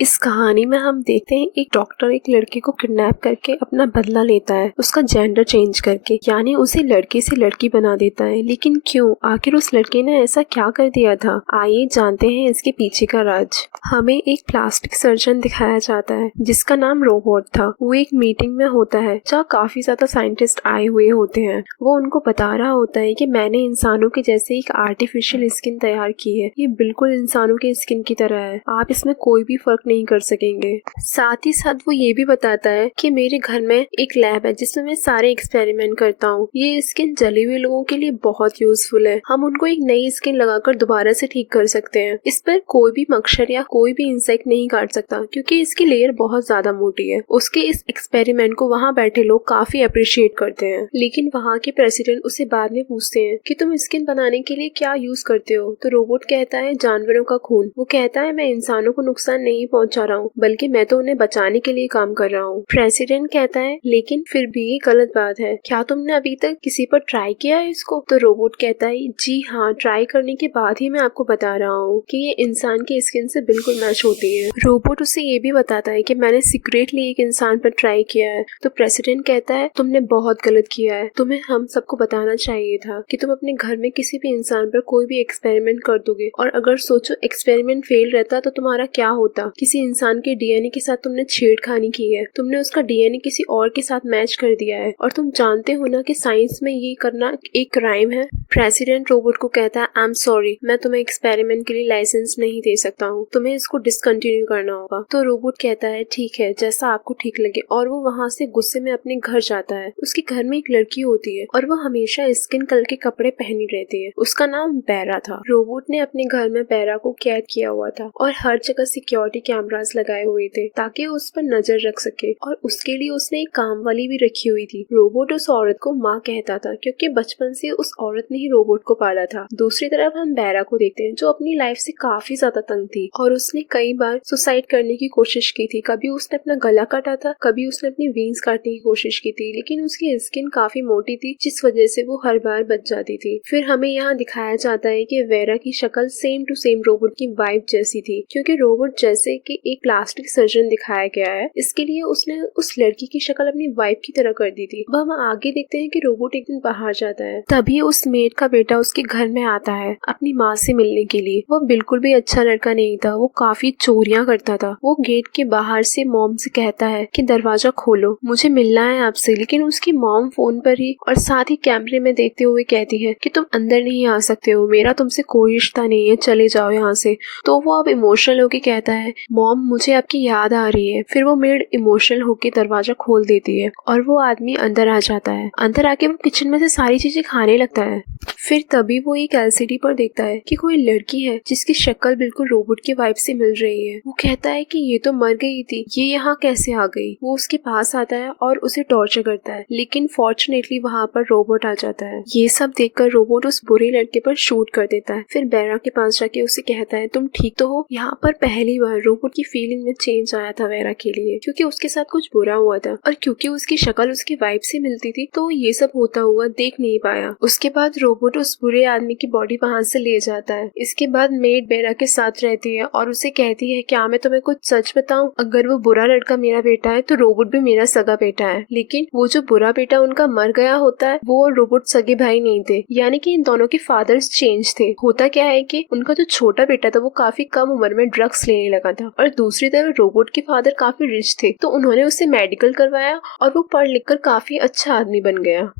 इस कहानी में हम देखते हैं एक डॉक्टर एक लड़के को किडनैप करके अपना बदला लेता है, उसका जेंडर चेंज करके, यानी उसे लड़के से लड़की बना देता है। लेकिन क्यों? आखिर उस लड़के ने ऐसा क्या कर दिया था? आइए जानते हैं इसके पीछे का राज। हमें एक प्लास्टिक सर्जन दिखाया जाता है जिसका नाम रोबोट था। वो एक मीटिंग में होता है जहाँ काफी ज्यादा साइंटिस्ट आए हुए होते हैं। वो उनको बता रहा होता है कि मैंने इंसानों के जैसे एक आर्टिफिशियल स्किन तैयार की है। ये बिल्कुल इंसानों के स्किन की तरह है, आप इसमें कोई भी फर्क नहीं कर सकेंगे। साथ ही साथ वो ये भी बताता है कि मेरे घर में एक लैब है जिसमें मैं सारे एक्सपेरिमेंट करता हूँ। ये स्किन जले हुए लोगों के लिए बहुत यूजफुल है। हम उनको एक नई स्किन लगाकर दोबारा से ठीक कर सकते हैं। इस पर कोई भी मच्छर या कोई भी इंसेक्ट नहीं काट सकता क्योंकि इसकी लेयर बहुत ज्यादा मोटी है। उसके इस एक्सपेरिमेंट को वहाँ बैठे लोग काफी अप्रिशिएट करते हैं। लेकिन वहाँ के प्रेसिडेंट उसे बाद में पूछते हैं कि तुम स्किन बनाने के लिए क्या यूज करते हो? तो रोबोट कहता है जानवरों का खून। वो कहता है मैं इंसानों को नुकसान नहीं पहुंचा रहा हूँ, बल्कि मैं तो उन्हें बचाने के लिए काम कर रहा हूँ। प्रेसिडेंट कहता है लेकिन फिर भी ये गलत बात है, क्या तुमने अभी तक किसी पर ट्राई किया है इसको? तो रोबोट कहता है जी हाँ, ट्राई करने के बाद ही मैं आपको बता रहा हूँ कि ये इंसान की स्किन से बिल्कुल मैच होती है। रोबोट उसे ये भी बताता है कि मैंने सीक्रेटली एक इंसान पर ट्राई किया है। तो प्रेसिडेंट कहता है तुमने बहुत गलत किया है, तुम्हें हम सबको बताना चाहिए था कि तुम अपने घर में किसी भी इंसान पर कोई भी एक्सपेरिमेंट कर दोगे, और अगर सोचो एक्सपेरिमेंट फेल रहता तो तुम्हारा क्या होता। किसी इंसान के डीएनए के साथ तुमने छेड़खानी की है, तुमने उसका डीएनए किसी और के साथ मैच कर दिया है, और तुम जानते हो ना कि साइंस में ये करना एक क्राइम है। प्रेसिडेंट रोबोट को कहता है आई एम सॉरी, मैं तुम्हें एक्सपेरिमेंट के लिए लाइसेंस नहीं दे सकता हूँ, तुम्हें इसको डिसकंटिन्यू करना होगा। तो रोबोट कहता है ठीक है, जैसा आपको ठीक लगे, और वो वहाँ से गुस्से में अपने घर जाता है। उसके घर में एक लड़की होती है और वो हमेशा स्किन कलर के कपड़े पहनी रहती है। उसका नाम बैरा था। रोबोट ने अपने घर में बैरा को कैद किया हुआ था और हर जगह सिक्योरिटी कैमरास लगाए हुए थे ताकि उस पर नजर रख सके, और उसके लिए उसने एक काम वाली भी रखी हुई थी। रोबोट उस औरत को माँ कहता था क्योंकि बचपन से उस औरत ने ही रोबोट को पाला था। दूसरी तरफ हम बैरा को देखते हैं जो अपनी लाइफ से काफी ज्यादा तंग थी और उसने कई बार सुसाइड करने की कोशिश की थी। कभी उसने अपना गला काटा था, कभी उसने अपनी विंग्स काटने की कोशिश की थी, लेकिन उसकी स्किन काफी मोटी थी जिस वजह से वो हर बार बच जाती थी। फिर हमें यहाँ दिखाया जाता है कि वेरा की शक्ल सेम टू सेम रोबोट की वाइफ जैसी थी। क्योंकि रोबोट जैसे कि एक प्लास्टिक सर्जन दिखाया गया है, इसके लिए उसने उस लड़की की शक्ल अपनी वाइफ की तरह कर दी थी। अब हम आगे देखते हैं कि रोबोट एक दिन बाहर जाता है, तभी उस मेड का बेटा उसके घर में आता है अपनी माँ से मिलने के लिए। वो बिल्कुल भी अच्छा लड़का नहीं था, वो काफी चोरियां करता था। वो गेट के बाहर से मॉम से कहता है कि दरवाजा खोलो, मुझे मिलना है आपसे, लेकिन उसकी मॉम फोन पर ही और साथ ही कैमरे में देखते हुए कहती है कि तुम अंदर नहीं आ सकते हो, मेरा तुमसे कोई रिश्ता नहीं है, चले जाओ यहाँ से। तो वो अब इमोशनल होके कहता है मॉम मुझे आपकी याद आ रही है। फिर वो मेड इमोशनल होके दरवाजा खोल देती है और वो आदमी अंदर आ जाता है। अंदर आके वो किचन में से सारी चीजें खाने लगता है। फिर तभी वो एक एलसीडी पर देखता है कि कोई लड़की है जिसकी शक्ल बिल्कुल रोबोट की वाइफ से मिल रही है। वो कहता है कि ये तो मर गई थी, ये यहाँ कैसे आ गई? वो उसके पास आता है और उसे टॉर्चर करता है, लेकिन फॉर्चुनेटली वहाँ पर रोबोट आ जाता है। ये सब देखकर रोबोट उस बुरे लड़के पर शूट कर देता है। फिर बैरा के पास जाके उसे कहता है तुम ठीक तो हो? यहाँ पर पहली बार रोबोट की फीलिंग में चेंज आया था बैरा के लिए, क्योंकि उसके साथ कुछ बुरा हुआ था और क्योंकि उसकी शक्ल उसकी वाइफ से मिलती थी तो ये सब होता हुआ देख नहीं पाया। उसके बाद रोबोट उस बुरे आदमी की बॉडी वहाँ से ले जाता है। इसके बाद मेड बैरा के साथ रहती है और उसे कहती है क्या मैं तुम्हें कुछ सच बताऊं? अगर वो बुरा लड़का मेरा बेटा है तो रोबोट भी मेरा सगा बेटा है। लेकिन वो जो बुरा बेटा उनका मर गया होता है, वो और रोबोट सगे भाई नहीं थे, यानी कि इन दोनों के फादर्स चेंज थे। होता क्या है कि उनका जो छोटा बेटा था वो काफी कम उम्र में ड्रग्स लेने लगा था, और दूसरी तरफ रोबोट के फादर काफी रिच थे, तो उन्होंने उसे मेडिकल करवाया और वो पढ़ लिख कर काफी अच्छा आदमी बन गया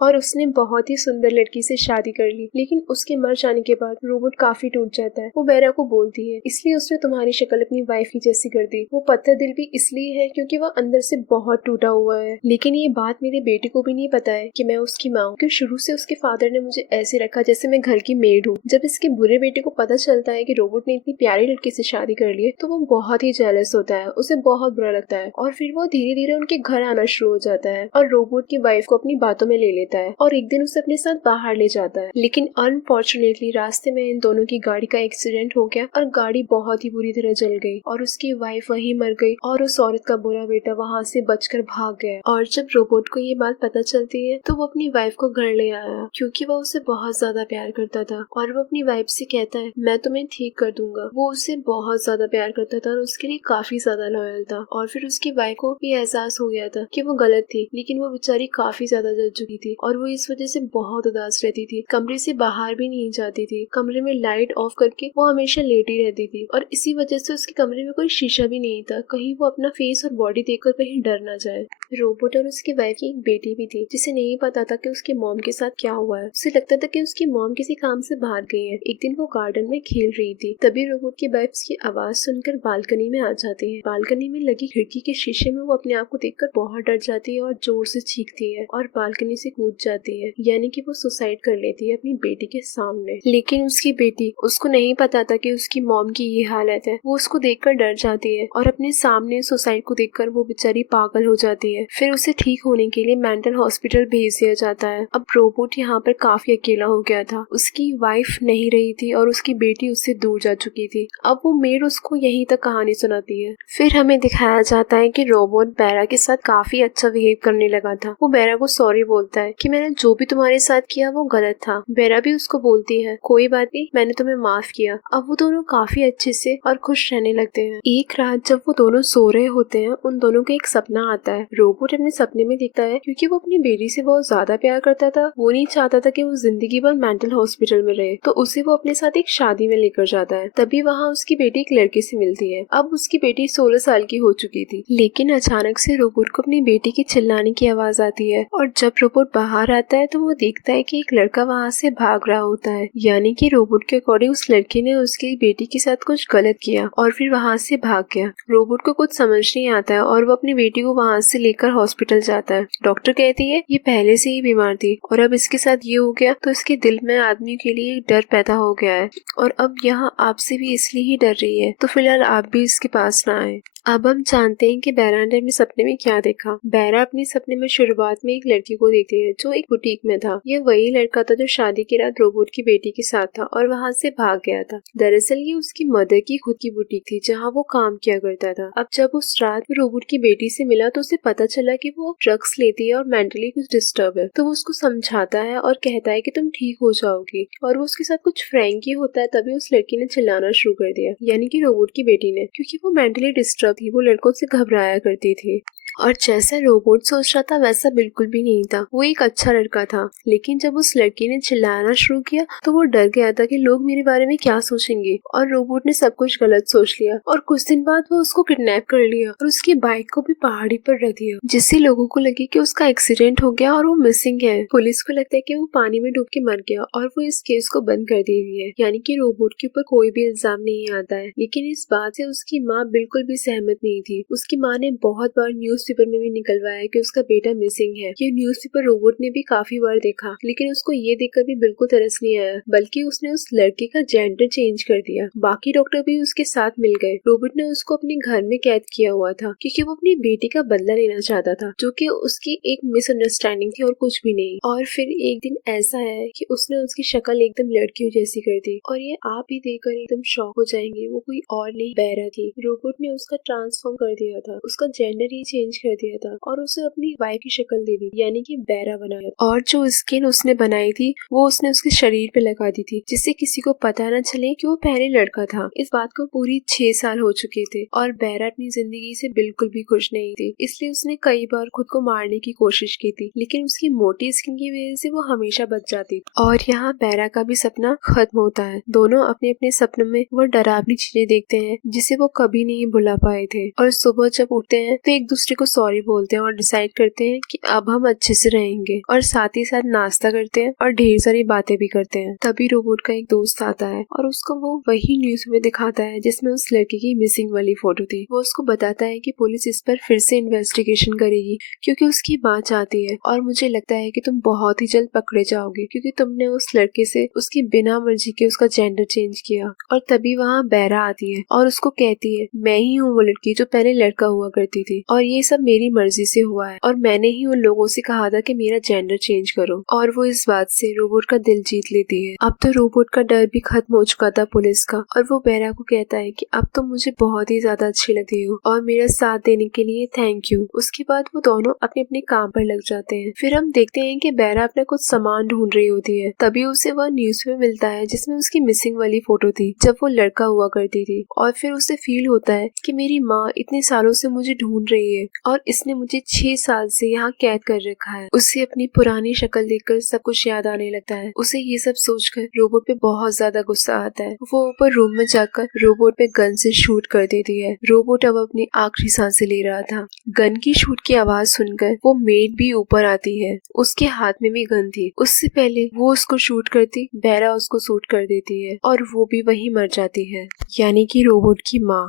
और उसने बहुत ही सुंदर लड़की से शादी कर ली। लेकिन उसके मर जाने के बाद रोबोट काफी टूट जाता है। वो बैरा को बोलती है इसलिए उसने तुम्हारी शक्ल अपनी वाइफ की जैसी कर दी। वो पत्थर दिल भी इसलिए है क्योंकि वह अंदर से बहुत टूटा हुआ है। लेकिन ये बात मेरे बेटे को भी नहीं पता है कि मैं उसकी माँ हूँ, क्योंकि शुरू से उसके फादर ने मुझे ऐसे रखा जैसे मैं घर की मेड हूँ। जब इसके बुरे बेटे को पता चलता है कि रोबोट ने इतनी प्यारी लड़की से शादी कर ली है तो वो बहुत ही जेलस होता है, उसे बहुत बुरा लगता है, और फिर वो धीरे धीरे उनके घर आना शुरू हो जाता है और रोबोट की वाइफ को अपनी बातों में ले लेता है। लेता है और एक दिन उसे अपने साथ बाहर ले जाता है। लेकिन अनफॉर्चुनेटली रास्ते में इन दोनों की गाड़ी का एक्सीडेंट हो गया और गाड़ी बहुत ही बुरी तरह जल गई और उसकी वाइफ वहीं मर गई और उस औरत का बुरा बेटा वहाँ से बचकर भाग गया। और जब रोबोट को ये बात पता चलती है तो वो अपनी वाइफ को घर ले आया क्योंकि वो उसे बहुत ज्यादा प्यार करता था और वो अपनी वाइफ से कहता है मैं तुम्हें ठीक कर दूंगा। वो उसे बहुत ज्यादा प्यार करता था और उसके लिए काफी ज्यादा लॉयल था। और फिर उसकी वाइफ को ये एहसास हो गया था कि वो गलत थी, लेकिन वो बेचारी काफी ज्यादा जल चुकी थी और वो इस वजह से बहुत उदास रहती थी। कमरे से बाहर भी नहीं जाती थी, कमरे में लाइट ऑफ करके वो हमेशा लेटी रहती थी और इसी वजह से उसके कमरे में कोई शीशा भी नहीं था, कहीं वो अपना फेस और बॉडी देखकर कहीं डर ना जाए। रोबोट और उसकी वाइफ की एक बेटी भी थी जिसे नहीं पता था कि उसकी मॉम के साथ क्या हुआ है। उसे लगता था कि उसकी मॉम किसी काम से बाहर गई है। एक दिन वो गार्डन में खेल रही थी, तभी रोबोट की वाइफ की आवाज सुनकर बालकनी में आ जाती है। बालकनी में लगी खिड़की के शीशे में वो अपने आप को देखकर बहुत डर जाती है और जोर से चीखती है और बालकनी से कूद जाती है, यानी कि वो सुसाइड कर लेती है अपनी बेटी के सामने। लेकिन उसकी बेटी, उसको नहीं पता था कि उसकी मॉम की ये हालत है। वो उसको देखकर डर जाती है और अपने सामने सुसाइड को देखकर वो बेचारी पागल हो जाती है। फिर उसे ठीक होने के लिए मेंटल हॉस्पिटल भेज दिया जाता है। अब रोबोट यहाँ पर काफी अकेला हो गया था, उसकी वाइफ नहीं रही थी और उसकी बेटी उससे दूर जा चुकी थी। अब वो मेड उसको यहीं तक कहानी सुनाती है। फिर हमें दिखाया जाता है कि रोबोट बेरा के साथ काफी अच्छा बिहेव करने लगा था। वो बेरा को सॉरी बोलता है कि मैंने जो भी तुम्हारे साथ किया वो गलत था। बेरा भी उसको बोलती है कोई बात नहीं, मैंने तुम्हें माफ किया। अब वो दोनों काफी अच्छे से और खुश रहने लगते हैं। एक रात जब वो दोनों सो रहे होते हैं, उन दोनों को एक सपना आता है। रोबोट अपने सपने में दिखता है क्योंकि वो अपनी बेटी से बहुत ज्यादा प्यार करता था, वो नहीं चाहता था कि वो जिंदगी भर मेंटल हॉस्पिटल में रहे, तो उसे वो अपने साथ एक शादी में लेकर जाता है। तभी वहाँ उसकी बेटी एक लड़के से मिलती है। अब उसकी बेटी 16 साल की हो चुकी थी, लेकिन अचानक से रोबोट को अपनी बेटी की चिल्लाने की आवाज आती है और जब रोबोट बाहर आता है तो वो देखता है कि एक लड़का वहाँ से भाग रहा होता है, यानी कि रोबोट के अकॉर्डिंग उस लड़के ने उसकी बेटी के साथ कुछ गलत किया और फिर वहाँ से भाग गया। रोबोट को कुछ समझ नहीं आता है और वो अपनी बेटी को वहाँ से लेकर हॉस्पिटल जाता है। डॉक्टर कहती है ये पहले से ही बीमार थी और अब इसके साथ ये हो गया तो इसके दिल में आदमी के लिए एक डर पैदा हो गया है और अब यहाँ आपसे भी इसलिए ही डर रही है, तो फिलहाल आप भी इसके पास ना आए। अब हम जानते हैं कि बेरा ने अपने सपने में क्या देखा। बेरा अपने सपने में शुरुआत में एक लड़की को देखती है जो एक बुटीक में था। ये वही लड़का था जो शादी की रात रोबोट की बेटी के साथ था और वहाँ से भाग गया था। दरअसल ये उसकी मदर की खुद की बुटीक थी जहाँ वो काम किया करता था। अब जब उस रात में रोबोट की बेटी से मिला तो उसे पता चला कि वो ड्रग्स लेती है और मेंटली कुछ डिस्टर्ब है, तो वो उसको समझाता है और कहता है कि तुम ठीक हो जाओगी और वो उसके साथ कुछ फ्रैंकी होता है। तभी उस लड़की ने चिल्लाना शुरू कर दिया, यानी कि रोबोट की बेटी ने, क्योंकि वो मेंटली डिस्टर्ब थी, वो लड़कों से घबराया करती थी। और जैसा रोबोट सोच रहा था वैसा बिल्कुल भी नहीं था, वो एक अच्छा लड़का था। लेकिन जब उस लड़की ने चिल्लाना शुरू किया तो वो डर गया था कि लोग मेरे बारे में क्या सोचेंगे और रोबोट ने सब कुछ गलत सोच लिया और कुछ दिन बाद वो उसको किडनैप कर लिया और उसकी बाइक को भी पहाड़ी पर रख दिया, जिससे लोगों को लगे कि उसका एक्सीडेंट हो गया और वो मिसिंग है। पुलिस को लगता है कि वो पानी में डूब के मर गया और वो इस केस को बंद कर दे रही है, यानी कि रोबोट के ऊपर कोई भी इल्जाम नहीं आता है। लेकिन इस बात से उसकी माँ बिल्कुल भी सहमत नहीं थी। उसकी माँ ने बहुत बार न्यूज़पेपर में भी निकलवाया कि उसका बेटा मिसिंग है। ये न्यूज़पेपर रोबोट ने भी काफी बार देखा, लेकिन उसको ये देखकर भी बिल्कुल तरस नहीं आया, बल्कि उसने उस लड़के का जेंडर चेंज कर दिया। बाकी डॉक्टर भी उसके साथ मिल गए। रोबोट ने उसको अपने घर में कैद किया हुआ था क्योंकि वो अपनी बेटी का बदला लेना चाहता था, जो कि उसकी एक मिसअंडरस्टैंडिंग थी और कुछ भी नहीं। और फिर एक दिन ऐसा है कि उसने उसकी शक्ल एकदम लड़कियों जैसी कर दी और ये आप ही देखकर एकदम शॉक हो जाएंगे, वो कोई और नहीं बेरा थी। रोबोट ने उसका ट्रांसफॉर्म कर दिया था, उसका जेंडर ही चेंज कर दिया था और उसे अपनी वाइफ की शक्ल दे दी, यानी कि बेरा बनाया। और जो स्किन उसने बनाई थी वो उसने उसके शरीर पे लगा दी थी, जिससे किसी को पता न चले कि वो पहले लड़का था। इस बात को पूरी 6 साल हो चुके थे और बेरा अपनी जिंदगी से बिल्कुल भी खुश नहीं थी, इसलिए उसने कई बार खुद को मारने की कोशिश की थी, लेकिन उसकी मोटी स्किन की वजह से वो हमेशा बच जाती। और यहाँ बेरा का भी सपना खत्म होता है। दोनों अपने अपने सपनों में वो डरावनी चीजें देखते हैं जिसे वो कभी नहीं भुला पाए थे, और सुबह जब उठते हैं तो एक दूसरे को सॉरी बोलते हैं और डिसाइड करते हैं कि अब हम अच्छे से रहेंगे, और साथ ही साथ नाश्ता करते हैं और ढेर सारी बातें भी करते हैं। तभी रोबोट का एक दोस्त आता है और उसको वो वही न्यूज में दिखाता है जिसमें उस लड़की की मिसिंग वाली फोटो थी। वो उसको बताता है कि पुलिस इस पर फिर से इन्वेस्टिगेशन करेगी क्योंकि उसकी माँ चाहती है, और मुझे लगता है कि तुम बहुत ही जल्द पकड़े जाओगे क्योंकि तुमने उस लड़के से उसकी बिना मर्जी के उसका जेंडर चेंज किया। और तभी वहाँ बेरा आती है और उसको कहती है मैं ही हूँ वो लड़की जो पहले लड़का हुआ करती थी। और ये सब मेरी मर्जी से हुआ है और मैंने ही उन लोगों से कहा था कि मेरा जेंडर चेंज करो, और वो इस बात से रोबोट का दिल जीत लेती है। अब तो रोबोट का डर भी खत्म हो चुका था पुलिस का, और वो बेरा को कहता है कि अब तो मुझे बहुत ही ज्यादा अच्छी लगती हो और मेरा साथ देने के लिए थैंक यू। उसके बाद वो दोनों अपने अपने काम पर लग जाते हैं। फिर हम देखते हैं कि बेरा अपना कुछ सामान ढूंढ रही होती है, तभी उसे वह न्यूज में मिलता है जिसमें उसकी मिसिंग वाली फोटो थी जब वो लड़का हुआ करती थी, और फिर उसे फील होता है कि मेरी माँ इतने सालों से मुझे ढूंढ रही है और इसने मुझे 6 साल से यहाँ कैद कर रखा है। उसे अपनी पुरानी शक्ल देखकर सब कुछ याद आने लगता है। उसे ये सब सोचकर रोबोट पे बहुत ज्यादा गुस्सा आता है। वो ऊपर रूम में जाकर रोबोट पे गन से शूट कर देती है। रोबोट अब अपनी आखिरी सांसें ले रहा था। गन की शूट की आवाज सुनकर वो मेड भी ऊपर आती है, उसके हाथ में भी गन थी। उससे पहले वो उसको शूट करती, बेरा उसको शूट कर देती है और वो भी वहीं मर जाती है, यानी कि रोबोट की माँ।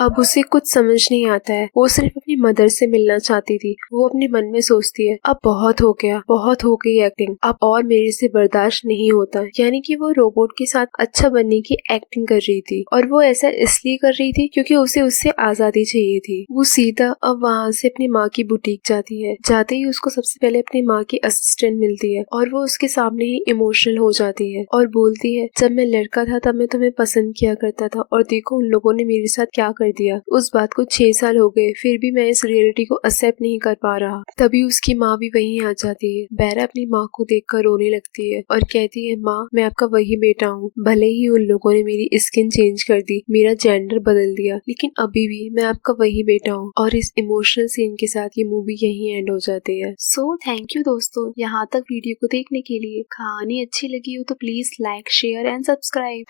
अब उसे कुछ समझ नहीं आता है, वो सिर्फ अपनी मदर से मिलना चाहती थी। वो अपने मन में सोचती है अब बहुत हो गया, बहुत हो गई एक्टिंग, अब और मेरे से बर्दाश्त नहीं होता। यानी कि वो रोबोट के साथ अच्छा बनने की एक्टिंग कर रही थी, और वो ऐसा इसलिए कर रही थी क्योंकि उसे उससे आजादी चाहिए थी। वो सीधा अब वहाँ से अपनी माँ की बुटीक जाती है। जाते ही उसको सबसे पहले अपनी माँ की असिस्टेंट मिलती है और वो उसके सामने ही इमोशनल हो जाती है और बोलती है जब मैं लड़का था तब मैं तुम्हें पसंद किया करता था और देखो उन लोगों ने मेरे साथ क्या कर दिया। उस बात को 6 साल हो गए, फिर भी मैं इस रियलिटी को एक्सेप्ट नहीं कर पा रहा। तभी उसकी माँ भी वहीं आ जाती है। बेरा अपनी माँ को देखकर रोने लगती है और कहती है माँ मैं आपका वही बेटा हूँ, भले ही उन लोगों ने मेरी स्किन चेंज कर दी, मेरा जेंडर बदल दिया, लेकिन अभी भी मैं आपका वही बेटा हूँ। और इस इमोशनल सीन के साथ ये मूवी यहीं एंड हो जाती है। सो थैंक यू दोस्तों यहाँ तक वीडियो को देखने के लिए। कहानी अच्छी लगी हो तो please like share and subscribe.